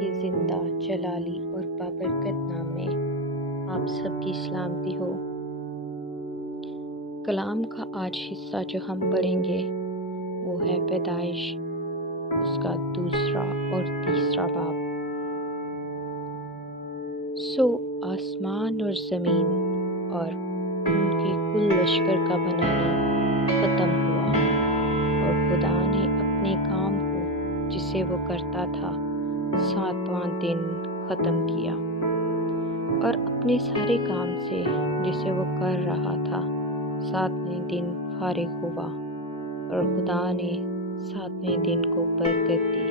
کے زندہ جلالی اور بابرکت نام میں آپ سب کی سلامتی ہو۔ کلام کا آج حصہ جو ہم پڑھیں گے وہ ہے پیدائش، اس کا دوسرا اور تیسرا باب۔ سو آسمان اور زمین اور ان کے کل لشکر کا بنانا ختم ہوا، اور خدا نے اپنے کام کو جسے وہ کرتا تھا 7واں دن ختم کیا، اور اپنے سارے کام سے جسے وہ کر رہا تھا 7ویں دن فارغ ہوا، اور خدا نے 7ویں دن کو برکت دی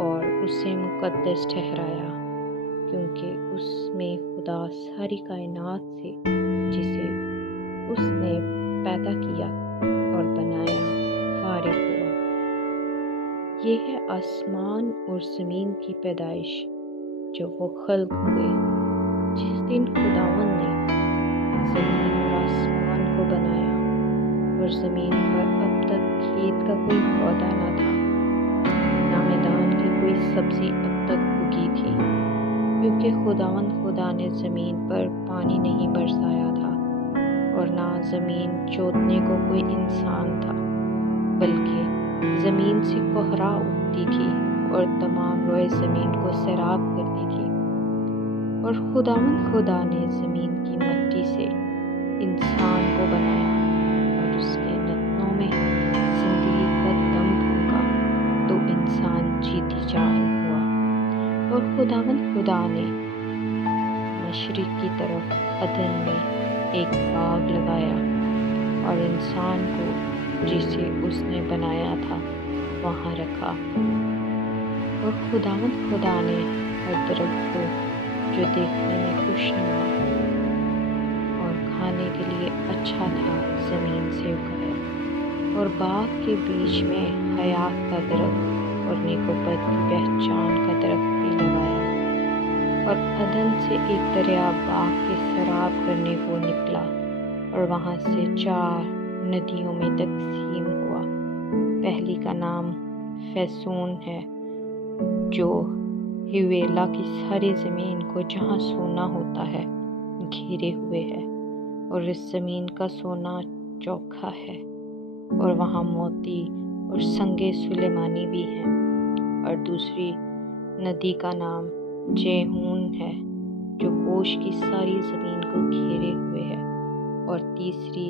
اور اسے مقدس ٹھہرایا، کیونکہ اس میں خدا ساری کائنات سے جسے اس نے پیدا کیا اور بنایا فارغ ہوا۔ یہ ہے آسمان اور زمین کی پیدائش جو وہ خلق ہوئے۔ جس دن خداوند نے زمین اور آسمان کو بنایا، اور زمین پر اب تک کھیت کا کوئی پودا نہ تھا، نہ میدان کی کوئی سبزی اب تک اگی تھی، کیونکہ خداوند خدا نے زمین پر پانی نہیں برسایا تھا، اور نہ زمین جوتنے کو کوئی انسان تھا، بلکہ زمین سے کوہرا اٹھتی تھی اور تمام روئے زمین کو سیراب کرتی تھی۔ اور خداوند خدا نے زمین کی مٹی سے انسان کو بنایا، اور اس کے نتنوں میں زندگی کا دم پھونکا، تو انسان جیتی جان ہوا۔ اور خداوند خدا نے مشرق کی طرف عدن میں ایک باغ لگایا، اور انسان کو جسے اس نے بنایا تھا وہاں رکھا۔ اور خداوند خدا نے ہر درخت کو جو دیکھنے میں خوشنما اور کھانے کے لیے اچھا تھا زمین سے اگایا، اور باغ کے بیچ میں حیات کا درخت اور نیک و بد کی پہچان کا درخت بھی لگایا۔ اور عدن سے ایک دریا باغ کے سیراب کرنے کو نکلا، اور وہاں سے 4 ندیوں میں تقسیم ہوا۔ پہلی کا نام فیسون ہے، جو ہویلا کی ساری زمین کو جہاں سونا ہوتا ہے گھیرے ہوئے ہے، اور اس زمین کا سونا چوکھا ہے، اور وہاں موتی اور سنگ سلیمانی بھی ہیں۔ اور دوسری ندی کا نام جیہون ہے، جو کوش کی ساری زمین کو گھیرے ہوئے ہے، اور تیسری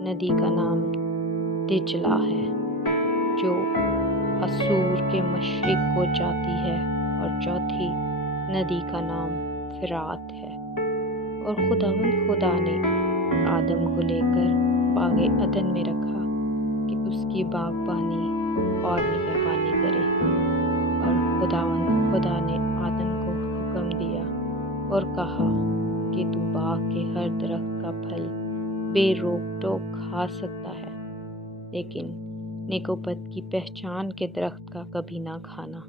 ندی کا نام دجلہ ہے، جو حصور کے مشرق کو جاتی ہے، اور چوتھی ندی کا نام فرات ہے۔ اور خداوند خدا نے آدم کو لے کر باغ عدن میں رکھا کہ اس کی باغبانی اور نگہبانی کرے۔ اور خداوند خدا نے آدم کو حکم دیا اور کہا کہ تو باغ کے ہر درخت کا پھل بے روک ٹوک کھا سکتا ہے، لیکن نیک و بد کی پہچان کے درخت کا کبھی نہ کھانا،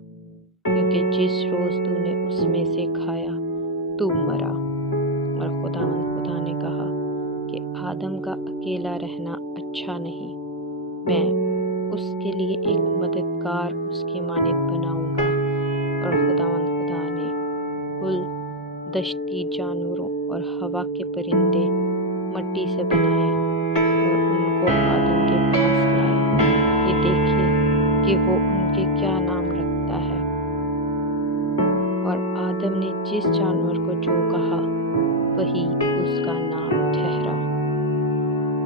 کیونکہ جس روز تو نے اس میں سے کھایا تو مرا۔ اور خداوند خدا نے کہا کہ آدم کا اکیلا رہنا اچھا نہیں، میں اس کے لیے ایک مددگار اس کی مانند بناؤں گا۔ اور خداوند خدا نے کل دشتی جانوروں اور ہوا کے پرندے مٹی سے بنائے، اور ان کو آدم کے پاس لائے کہ دیکھے کہ وہ ان کے کیا نام رکھتا ہے۔ اور آدم نے جس جانور کو جو کہا وہی اس کا نام ٹھہرا۔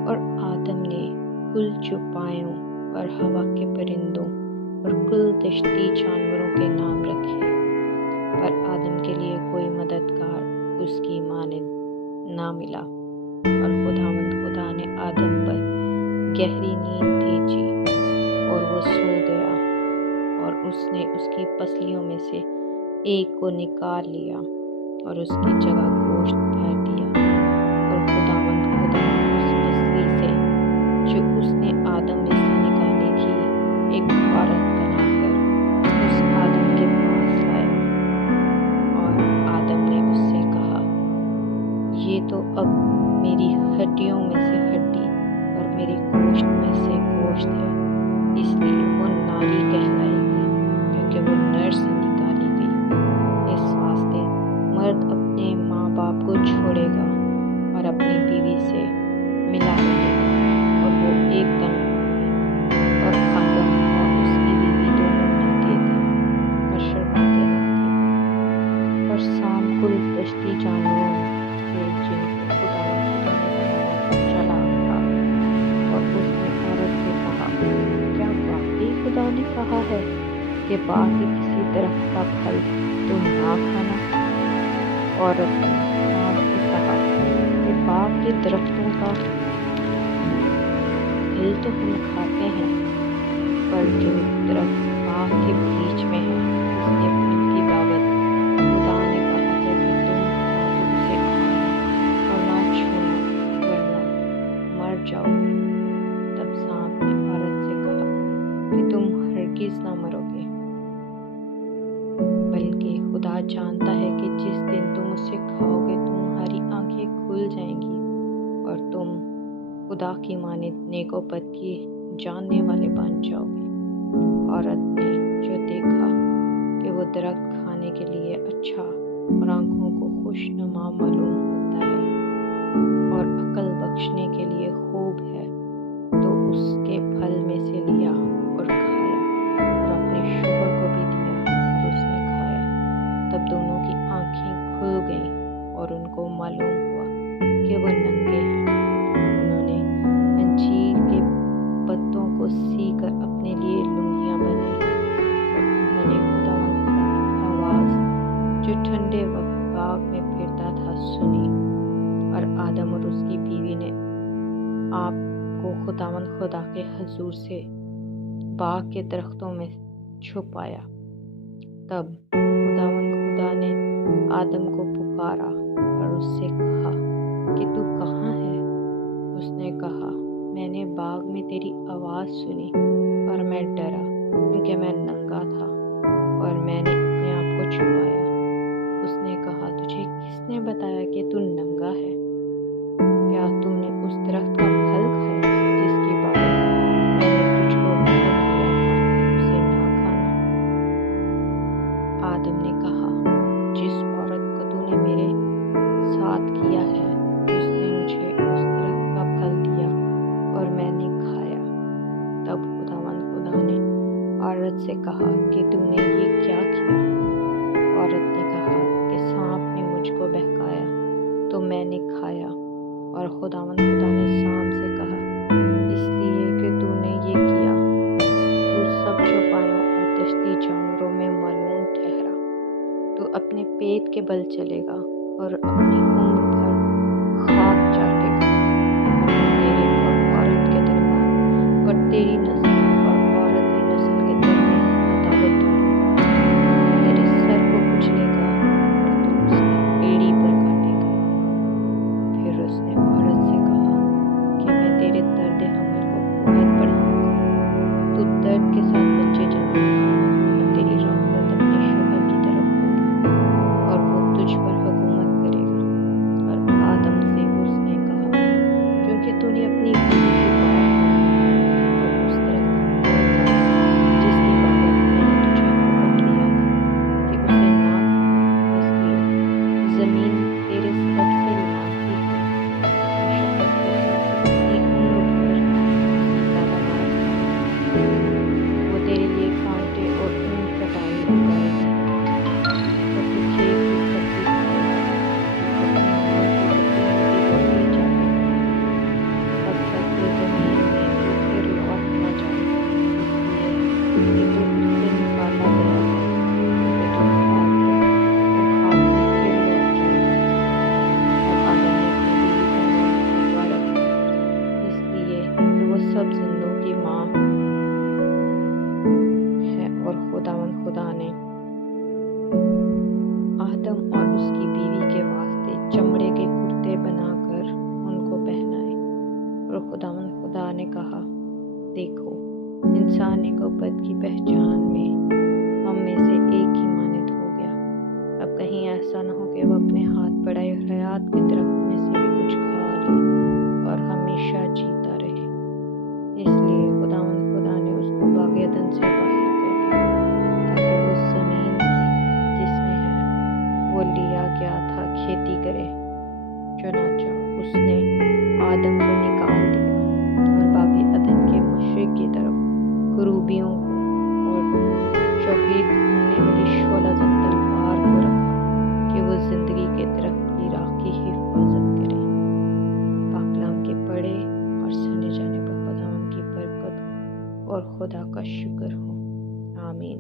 اور آدم نے کل چوپایوں اور ہوا کے پرندوں اور کل دشتی جانوروں کے نام رکھے، پر آدم کے لیے کوئی مددگار اس کی مانند نہ ملا۔ اور خداوند خدا نے آدم پر گہری نیند بھیجی، اور وہ سو گیا، اور اس نے اس کی پسلیوں میں سے ایک کو نکال لیا اور اس کی جگہ گوشت بھر دیا۔ اور خداوند خدا اس پسلی سے جو اس نے آدم میں سے نکالی تھی ایک عورت بنا کر اس آدم کے پاس لایا۔ اور آدم نے اس سے کہا، یہ تو اب میری ہڈیوں میں سے ہڈی اور میرے گوشت میں سے گوشت ہے، اس لیے وہ ناری کہلائے گی، کیونکہ وہ نر سے نکالی گئی۔ باغ کے کسی درخت کا پھل تم نہ کھانا۔ عورت نے سانپ سے کہا کہ باغ کے درختوں کا پھل تو ہم کھاتے ہیں، پر جو درخت باغ کے بیچ میں ہے اس کے پھل کی بابت خدا نے کہا ہے کہ تم نہ تو اسے کھانا اور نہ چھونا، ورنہ مر جاؤ گے۔ تب سانپ نے عورت سے کہا کہ تم ہرگز نہ مرو گے، بلکہ خدا جانتا ہے کہ جس دن تم اسے کھاؤ گے تمہاری آنکھیں کھل جائیں گی اور تم خدا کی مانند نیک و بد کی جاننے والے بن جاؤ گے۔ عورت نے جو دیکھا کہ وہ درخت کھانے کے لیے اچھا اور آنکھوں کو خوشنما معلوم ہوتا ہے اور عقل بخشنے کے لیے خوب ہے، تو اس کے پھل میں سے لیا اور کھایا اور اپنے شوہر کو بھی دیا اور اس نے کھایا۔ تب دونوں کی آنکھیں کھل گئیں اور ان کو معلوم ہوا کہ وہ ننگے ہیں، اور انہوں نے انجیر کے پتوں کو سی کر اپنے لیے لنگیاں بنائی، اور انہوں نے خداوند خدا کی آواز جو ٹھنڈے وقت باغ میں پھرتا تھا سنی، اور آدم اور اس کی بیوی نے آپ کو خداوند خدا کے حضور سے باغ کے درختوں میں چھپایا۔ تب خداوند خدا نے آدم کو پکارا اور اس سے کہا کہ تو کہاں ہے؟ اس نے کہا میں نے باغ میں تیری آواز سنی اور میں ڈرا کیونکہ میں ننگا تھا اور میں نے اپنے آپ کو چھپایا۔ اس نے کہا تجھے کس نے بتایا کہ تو ننگا ہے؟ کیا تو نے اس درخت کا پھل کھایا جس کی بابت میں نے تجھ کو حکم دیا تھا کہ اسے نہ کھانا؟ آدم نے کہا جس عورت کو تو نے میرے ساتھ کیا ہے اس نے مجھے اس درخت کا پھل دیا اور میں نے کھایا۔ تب خداوند خدا نے عورت سے کہا کہ تو نے یہ کیا کیا؟ عورت نے کہا کہ سانپ نے مجھ کو بہکایا تو میں نے کھایا۔ اور خداوند خدا نے سانپ سے کہا اس لیے کہ تو نے یہ کیا تو سب چوپایوں اور دشتی جانوروں میں ملعون ٹھہرا، تو اپنے پیٹ کے بل چلے گا اور اپنی عمر بھر خاک چاٹے گا، اور میں تیرے اور عورت کے درمیان اور تیری نسل اور عورت کی نسل کے درمیان عداوت ڈالوں گا، وہ تیرے سر کو کچلے گا اور تو اس کی ایڑی پر کاٹے گا۔ پھر اس نے عورت سے کہا کہ میں تیرے درد حمل کو بہت بڑھاؤں گا، تو درد کے ساتھ بچے جنے گی اور تیری رغبت اپنے شوہر کی طرف ہوگی اور وہ تجھ پر حکومت کرے گا۔ اور آدم سے اس نے کہا چونکہ تو نے اپنی بیوی کی بات مانی اور اس درخت کا پھل کھایا جس کی بابت میں نے تجھے حکم دیا تھا کہ اسے نہ کھانا، اس لیے زمین تیرے سبب سے لعنتی ہوئی اور شہد کے ساتھ اپنی عمر بھر اس کی پیداوار کھائے گی۔ وہ تیرے لیے کانٹے اور اون کٹائی اگائے گی، اور تو کھیت کی سبزی کھائے گا، تو اپنے منہ کو یتیم کی روٹی چاٹے گا، تب تک کہ زمین میں تو پھر لوٹ نہ جائے گا، اس لیے کہ تو اس سے نکالا گیا ہے، کیونکہ تو خاک ہے اور خاک میں پھر لوٹ جائے گا۔ اور آدم نے اپنی بیوی کا نام حوا رکھا، اس لیے کہ وہ سب زندوں کی ماں ہے۔ اور خداوند خدا نے آدم اور اس کی بیوی کے واسطے چمڑے کے کرتے بنا کر ان کو پہنائے۔ اور خداوند خدا نے کہا دیکھو انسان نیک و بد کی پہچان میں ہم میں سے ایک ہی مانند ہو گیا، اب کہیں ایسا نہ ہو کہ وہ اپنے ہاتھ بڑھائے حیات کے درخت میں سے بھی کچھ کھا لے اور ہمیشہ جیتا رہے۔ اس لیے خداوند خدا نے اس کو باغ عدن سے باہر کر دیا تاکہ وہ زمین کی جس میں ہے وہ لیا گیا تھا کھیتی کرے۔ چنانچہ اس نے آدم کو نکال دیا اور باغ عدن کے مشرق کی طرف کروبیوں کو اور چوگیت ہونے والی شعلہ زن تلوار کو رکھا کہ وہ زندگی کے درخت کی راہ کی حفاظت کریں۔ پاکلام کے پڑھے اور سنے جانے پر خداوند کی برکت اور خدا کا شکر ہو۔ آمین۔